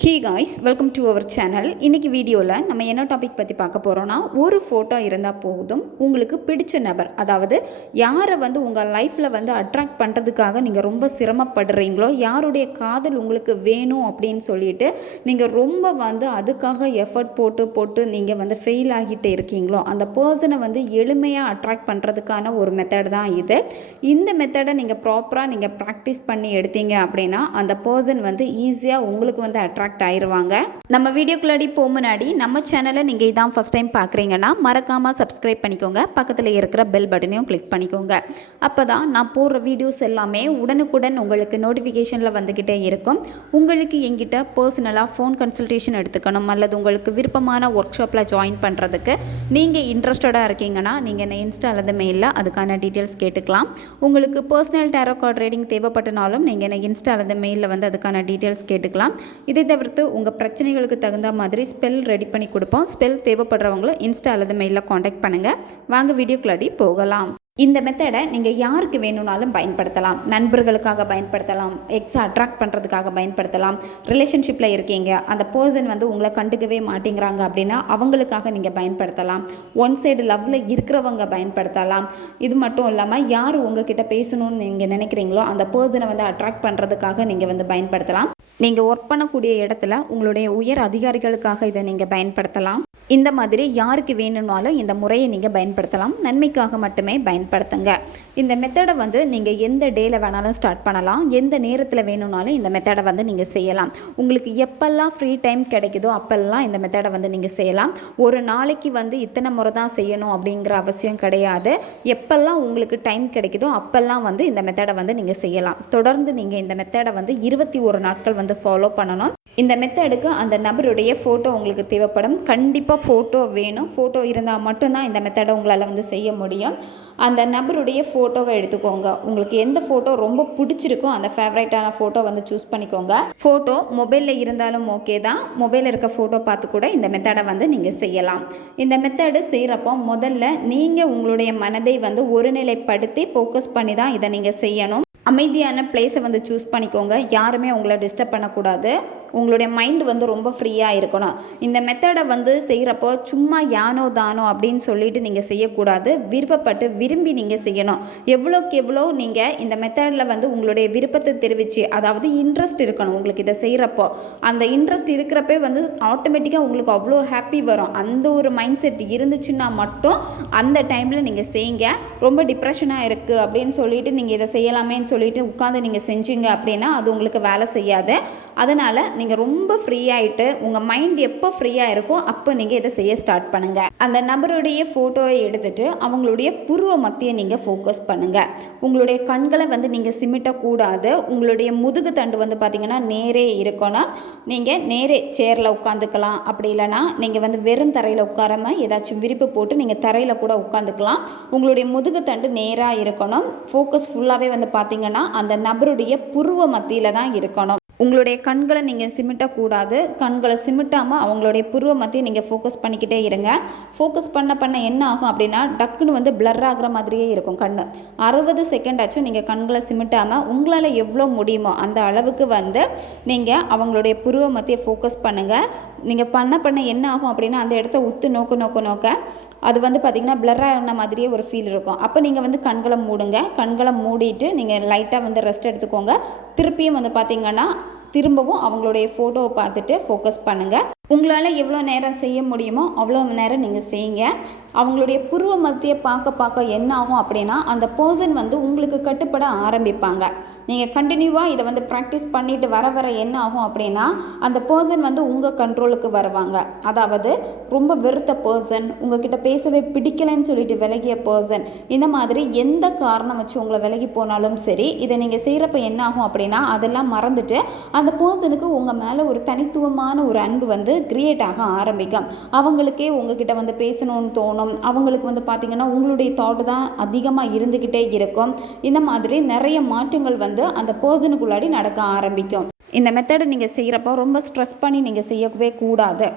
Hey guys, welcome to our channel. இன்றைக்கி வீடியோவில் நம்ம என்ன டாபிக் பற்றி பார்க்க போகிறோன்னா, ஒரு ஃபோட்டோ இருந்தால் போதும் உங்களுக்கு பிடிச்ச நபர், அதாவது யாரை உங்கள் லைஃப்பில் அட்ராக்ட் பண்ணுறதுக்காக நீங்கள் ரொம்ப சிரமப்படுறீங்களோ, யாருடைய காதல் உங்களுக்கு வேணும் அப்படின்னு சொல்லிட்டு நீங்கள் ரொம்ப அதுக்காக எஃபர்ட் போட்டு நீங்கள் ஃபெயில் ஆகிட்டே இருக்கீங்களோ, அந்த பர்சனை எளிமையாக அட்ராக்ட் பண்ணுறதுக்கான ஒரு மெத்தட் தான் இது. இந்த மெத்தடை நீங்கள் ப்ராப்பராக நீங்கள் ப்ராக்டிஸ் பண்ணி எடுத்தீங்க அப்படின்னா அந்த பர்சன் ஈஸியாக உங்களுக்கு அட்ராக்ட் ஆயிருவாங்க. நம்ம வீடியோக்குள்ளாடி முன்னாடி நம்ம சேனலை நீங்கள் இதான் ஃபர்ஸ்ட் டைம் பார்க்குறீங்கன்னா மறக்காமல் சப்ஸ்கிரைப் பண்ணிக்கோங்க. பக்கத்தில் இருக்கிற பெல் பட்டனையும் கிளிக் பண்ணிக்கோங்க. அப்போ தான் நான் போடுற வீடியோஸ் எல்லாமே உடனுக்குடன் உங்களுக்கு நோட்டிஃபிகேஷனில் வந்துக்கிட்டே இருக்கும். உங்களுக்கு எங்கிட்ட பர்சனலாக ஃபோன் கன்சல்டேஷன் எடுத்துக்கணும் அல்லது உங்களுக்கு விருப்பமான ஒர்க் ஷாப்பில் ஜாயின் பண்ணுறதுக்கு நீங்கள் இன்ட்ரெஸ்டடாக இருக்கீங்கன்னா நீங்கள் என்ன இன்ஸ்டா அல்லது மெயிலில் அதுக்கான டீட்டெயில்ஸ் கேட்டுக்கலாம். உங்களுக்கு பர்சனல் டேரோ கார்டு ரீடிங் தேவைப்பட்டனாலும் நீங்கள் என்ன இன்ஸ்டா அல்லது மெயிலில் அதுக்கான டீட்டெயில்ஸ் கேட்டுக்கலாம். இதை தவிர்த்து உங்கள் பிரச்சனைகளுக்கு தகுந்த மாதிரி ஸ்பெல் ரெடி பண்ணி கொடுப்போம். ஸ்பெல் தேவைப்படுறவங்களும் இன்ஸ்டா அல்லது மெயிலில் காண்டாக்ட் பண்ணுங்கள். வாங்க வீடியோக்குள்ளாடி போகலாம். இந்த மெத்தடை நீங்கள் யாருக்கு வேணும்னாலும் பயன்படுத்தலாம். நண்பர்களுக்காக பயன்படுத்தலாம், எக்ஸை அட்ராக்ட் பண்ணுறதுக்காக பயன்படுத்தலாம். ரிலேஷன்ஷிப்பில் இருக்கீங்க, அந்த பர்சன் உங்களை கண்டுக்கவே மாட்டேங்கிறாங்க அப்படின்னா அவங்களுக்காக நீங்கள் பயன்படுத்தலாம். ஒன் சைடு லவ்வில் இருக்கிறவங்க பயன்படுத்தலாம். இது மட்டும் இல்லாமல் யார் உங்ககிட்ட பேசணும்னு நீங்கள் நினைக்கிறீங்களோ அந்த பர்சனை அட்ராக்ட் பண்ணுறதுக்காக நீங்கள் பயன்படுத்தலாம். நீங்கள் ஒர்க் பண்ணக்கூடிய இடத்துல உங்களுடைய உயர் அதிகாரிகளுக்காக இதை நீங்கள் பயன்படுத்தலாம். இந்த மாதிரி யாருக்கு வேணும்னாலும் இந்த முறையை நீங்கள் பயன்படுத்தலாம். நன்மைக்காக மட்டுமே பயன்படுத்துங்க. இந்த மெத்தடை நீங்கள் எந்த டேயில் வேணாலும் ஸ்டார்ட் பண்ணலாம். எந்த நேரத்தில் வேணும்னாலும் இந்த மெத்தடை நீங்கள் செய்யலாம். உங்களுக்கு எப்பெல்லாம் ஃப்ரீ டைம் கிடைக்குதோ அப்போல்லாம் இந்த மெத்தடை நீங்கள் செய்யலாம். ஒரு நாளைக்கு இத்தனை முறை தான் செய்யணும் அப்படிங்கிற அவசியம் கிடையாது. எப்பெல்லாம் உங்களுக்கு டைம் கிடைக்குதோ அப்போல்லாம் இந்த மெத்தடை நீங்கள் செய்யலாம். தொடர்ந்து நீங்கள் இந்த மெத்தடை 21 நாட்கள் ஃபாலோ பண்ணணும். இந்த மெத்தடுக்கு அந்த நபருடைய ஃபோட்டோ உங்களுக்கு தேவைப்படும். கண்டிப்பாக ஃபோட்டோ வேணும். ஃபோட்டோ இருந்தால் மட்டும்தான் இந்த மெத்தடை உங்களால் செய்ய முடியும். அந்த நபருடைய ஃபோட்டோவை எடுத்துக்கோங்க. உங்களுக்கு எந்த ஃபோட்டோ ரொம்ப பிடிச்சிருக்கோ அந்த ஃபேவரட்டான ஃபோட்டோ சூஸ் பண்ணிக்கோங்க. ஃபோட்டோ மொபைலில் இருந்தாலும் ஓகே தான். மொபைலில் இருக்க ஃபோட்டோ பார்த்து கூட இந்த மெத்தடை நீங்கள் செய்யலாம். இந்த மெத்தடு செய்கிறப்போ முதல்ல நீங்கள் உங்களுடைய மனதை ஒருநிலைப்படுத்தி ஃபோக்கஸ் பண்ணி தான் இதை நீங்கள் செய்யணும். அமைதியான பிளேஸை சூஸ் பண்ணிக்கோங்க. யாருமே உங்களை டிஸ்டர்ப் பண்ணக்கூடாது. உங்களுடைய மைண்டு ரொம்ப ஃப்ரீயாக இருக்கணும். இந்த மெத்தடை செய்கிறப்போ சும்மா யானோ தானோ அப்படின்னு சொல்லிட்டு நீங்கள் செய்யக்கூடாது. விருப்பப்பட்டு விரும்பி நீங்கள் செய்யணும். எவ்வளோக்கு எவ்வளோ நீங்கள் இந்த மெத்தடில் உங்களுடைய விருப்பத்தை தெரிவித்து, அதாவது இன்ட்ரெஸ்ட் இருக்கணும் உங்களுக்கு இதை செய்கிறப்போ. அந்த இன்ட்ரெஸ்ட் இருக்கிறப்பே ஆட்டோமேட்டிக்காக உங்களுக்கு அவ்வளோ ஹாப்பி வரும். அந்த ஒரு மைண்ட் செட் இருந்துச்சுன்னா மட்டும் அந்த டைமில் நீங்கள் செய்யுங்க. ரொம்ப டிப்ரெஷனாக இருக்குது அப்படின்னு சொல்லிட்டு நீங்கள் இதை செய்யலாமேன்னு சொல்லிட்டு உட்காந்து நீங்கள் செஞ்சீங்க அப்படின்னா அது உங்களுக்கு வேலை செய்யாது. அதனால் நீங்கள் ரொம்ப ஃப்ரீயாகிட்டு உங்கள் மைண்ட் எப்போ ஃப்ரீயாக இருக்கோ அப்போ நீங்கள் இதை செய்ய ஸ்டார்ட் பண்ணுங்கள். அந்த நபருடைய ஃபோட்டோவை எடுத்துகிட்டு அவங்களுடைய புருவ மத்தியை நீங்கள் ஃபோக்கஸ் பண்ணுங்கள். உங்களுடைய கண்களை நீங்கள் சிமிட்டக்கூடாது. உங்களுடைய முதுகு தண்டு பார்த்திங்கன்னா நேரே இருக்கணும். நீங்கள் நேரே சேரில் உட்காந்துக்கலாம். அப்படி இல்லைனா நீங்கள் வெறும் தரையில் உட்காராமல் ஏதாச்சும் விரிப்பு போட்டு நீங்கள் தரையில் கூட உட்காந்துக்கலாம். உங்களுடைய முதுகு தண்டு நேராக இருக்கணும். ஃபோக்கஸ் ஃபுல்லாகவே பார்த்திங்கன்னா அந்த நபருடைய புருவ மத்தியில் தான் இருக்கணும். உங்களுடைய கண்களை நீங்கள் சிமிட்டக்கூடாது. கண்களை சிமிட்டாமல் அவங்களுடைய புருவ மத்தியை நீங்கள் ஃபோக்கஸ் பண்ணிக்கிட்டே இருங்க. ஃபோக்கஸ் பண்ண என்ன ஆகும் அப்படின்னா டக்குன்னு பிளர் ஆகிற மாதிரியே இருக்கும் கண். 60 செகண்ட் ஆச்சும் நீங்கள் கண்களை சிமிட்டாமல் உங்களால் எவ்வளோ முடியுமோ அந்த அளவுக்கு நீங்கள் அவங்களுடைய புருவ மத்தியை ஃபோக்கஸ் பண்ணுங்கள். நீங்கள் பண்ண என்ன ஆகும் அப்படின்னா அந்த இடத்த உத்து நோக்க அது பார்த்திங்கன்னா பிளர் ஆகின மாதிரியே ஒரு ஃபீல் இருக்கும். அப்போ நீங்கள் கண்களை மூடுங்க. கண்களை மூடிட்டு நீங்கள் லைட்டாக ரெஸ்ட் எடுத்துக்கோங்க. திருப்பியும் பார்த்திங்கன்னா திரும்பவும் அவங்களுடைய ஃபோட்டோவை பார்த்துட்டு ஃபோக்கஸ் பண்ணுங்கள். உங்களால் எவ்வளோ நேரம் செய்ய முடியுமோ அவ்வளோ நேரம் நீங்கள் செய்யுங்க. அவங்களுடைய புருவ மத்தியை பார்க்க என்ன ஆகும் அப்படின்னா அந்த பர்சன் உங்களுக்கு கட்டுப்பட ஆரம்பிப்பாங்க. நீங்கள் கண்டினியூவாக இதை ப்ராக்டிஸ் பண்ணிட்டு வர என்ன ஆகும் அப்படின்னா அந்த பர்சன் உங்கள் கண்ட்ரோலுக்கு வருவாங்க. அதாவது ரொம்ப வெறுத்த பர்சன், உங்ககிட்ட பேசவே பிடிக்கலைன்னு சொல்லிட்டு விலகிய பர்சன், இந்த மாதிரி எந்த காரணம் வச்சு உங்களை விலகி போனாலும் சரி, இதை நீங்கள் செய்கிறப்ப என்ன ஆகும் அப்படின்னா அதெல்லாம் மறந்துட்டு அந்த பர்சனுக்கு உங்கள் மேலே ஒரு தனித்துவமான ஒரு அன்பு கிரியேட் ஆக ஆரம்பிக்கும். அவங்களுக்கே உங்ககிட்ட பேசணும்னு தோணும். அவங்களுக்கு பார்த்திங்கன்னா உங்களுடைய தாட் தான் அதிகமாக இருந்துக்கிட்டே இருக்கும். இந்த மாதிரி நிறைய மாற்றங்கள் அந்த பர்சனுக்குள்ளாடி நடக்க ஆரம்பிக்கும். இந்த மெத்தடை நீங்கள் செய்கிறப்போ ரொம்ப ஸ்ட்ரெஸ் பண்ணி நீங்கள் செய்யவே கூடாது.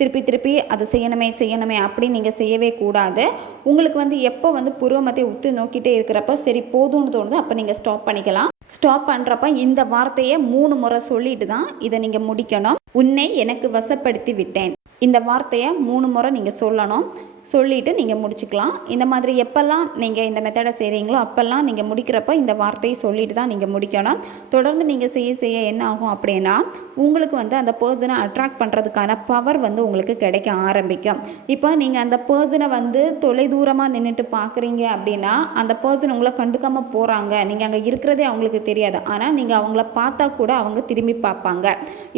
திருப்பி அது செய்யணுமே அப்படி நீங்கள் செய்யவே கூடாது. உங்களுக்கு எப்போ புருவமத்தை உத்து நோக்கிட்டே இருக்கிறப்ப சரி போதும்னு தோணுது அப்போ நீங்கள் ஸ்டாப் பண்ணிக்கலாம். ஸ்டாப் பண்ணுறப்ப இந்த வார்த்தையை 3 முறை சொல்லிட்டு தான் இதை நீங்கள் முடிக்கணும். உன்னை எனக்கு வசப்படுத்தி விட்டேன். இந்த வார்த்தையை 3 முறை நீங்கள் சொல்லணும். சொல்லிவிட்டு நீங்கள் முடிச்சுக்கலாம். இந்த மாதிரி எப்போல்லாம் நீங்கள் இந்த மெத்தடை செய்கிறீங்களோ அப்போல்லாம் நீங்கள் முடிக்கிறப்ப இந்த வார்த்தையை சொல்லிட்டு தான் நீங்கள் முடிக்கணும். தொடர்ந்து நீங்கள் செய்ய செய்ய என்ன ஆகும் அப்படின்னா, உங்களுக்கு வந்து அந்த பர்சனை அட்ராக்ட் பண்ணுறதுக்கான பவர் வந்து உங்களுக்கு கிடைக்க ஆரம்பிக்கும். இப்போ நீங்கள் அந்த பர்சனை வந்து தொலைதூரமாக நின்றுட்டு பார்க்குறீங்க அப்படின்னா, அந்த பர்சன் உங்களை கண்டுக்காமல் போகிறாங்க, நீங்கள் அங்கே இருக்கிறதே அவங்களுக்கு தெரியாது. ஆனால் நீங்கள் அவங்கள பார்த்தா கூட அவங்க திரும்பி பார்ப்பாங்க.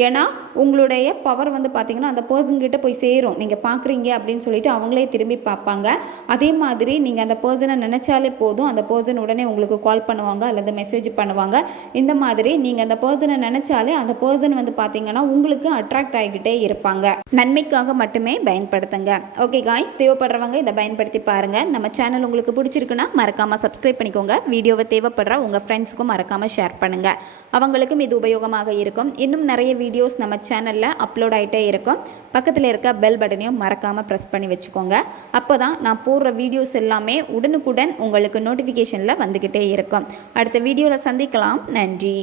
ஏன்னா உங்களுடைய பவர் வந்து பார்த்திங்கன்னா அந்த பர்சன்கிட்ட போய் சேரும். நீங்கள் பார்க்குறீங்க அப்படின்னு சொல்லிட்டு அவங்களே திரும்பி பார்ப்பாங்க. அதே மாதிரி நீங்கள் அந்த பர்சனை நினச்சாலே போதும், அந்த பர்சன் உடனே உங்களுக்கு கால் பண்ணுவாங்க அல்லது மெசேஜ் பண்ணுவாங்க. இந்த மாதிரி நீங்கள் அந்த பர்சனை நினச்சாலே அந்த பர்சன் வந்து பார்த்தீங்கன்னா உங்களுக்கு அட்ராக்ட் ஆகிக்கிட்டே இருப்பாங்க. நன்மைக்காக மட்டுமே பயன்படுத்துங்க. ஓகே காய்ஸ், தேவைப்படுறவங்க இதை பயன்படுத்தி பாருங்கள். நம்ம சேனல் உங்களுக்கு பிடிச்சிருக்குன்னா மறக்காமல் சப்ஸ்கிரைப் பண்ணிக்கோங்க. வீடியோவை தேவைப்படுற உங்கள் ஃப்ரெண்ட்ஸுக்கும் மறக்காமல் ஷேர் பண்ணுங்கள். அவங்களுக்கும் இது உபயோகமாக இருக்கும். இன்னும் நிறைய வீடியோஸ் நம்ம சேனலில் அப்லோட் ஆகிட்டே இருக்கும். பக்கத்தில் இருக்க பெல் பட்டனையும் மறக்காமல் ப்ரெஸ் பண்ணி வச்சுக்கோங்க. அப்போ தான் நான் போடுற வீடியோஸ் எல்லாமே உடனுக்குடன் உங்களுக்கு நோட்டிஃபிகேஷனில் வந்துக்கிட்டே இருக்கும். அடுத்த வீடியோவில் சந்திக்கலாம். நன்றி.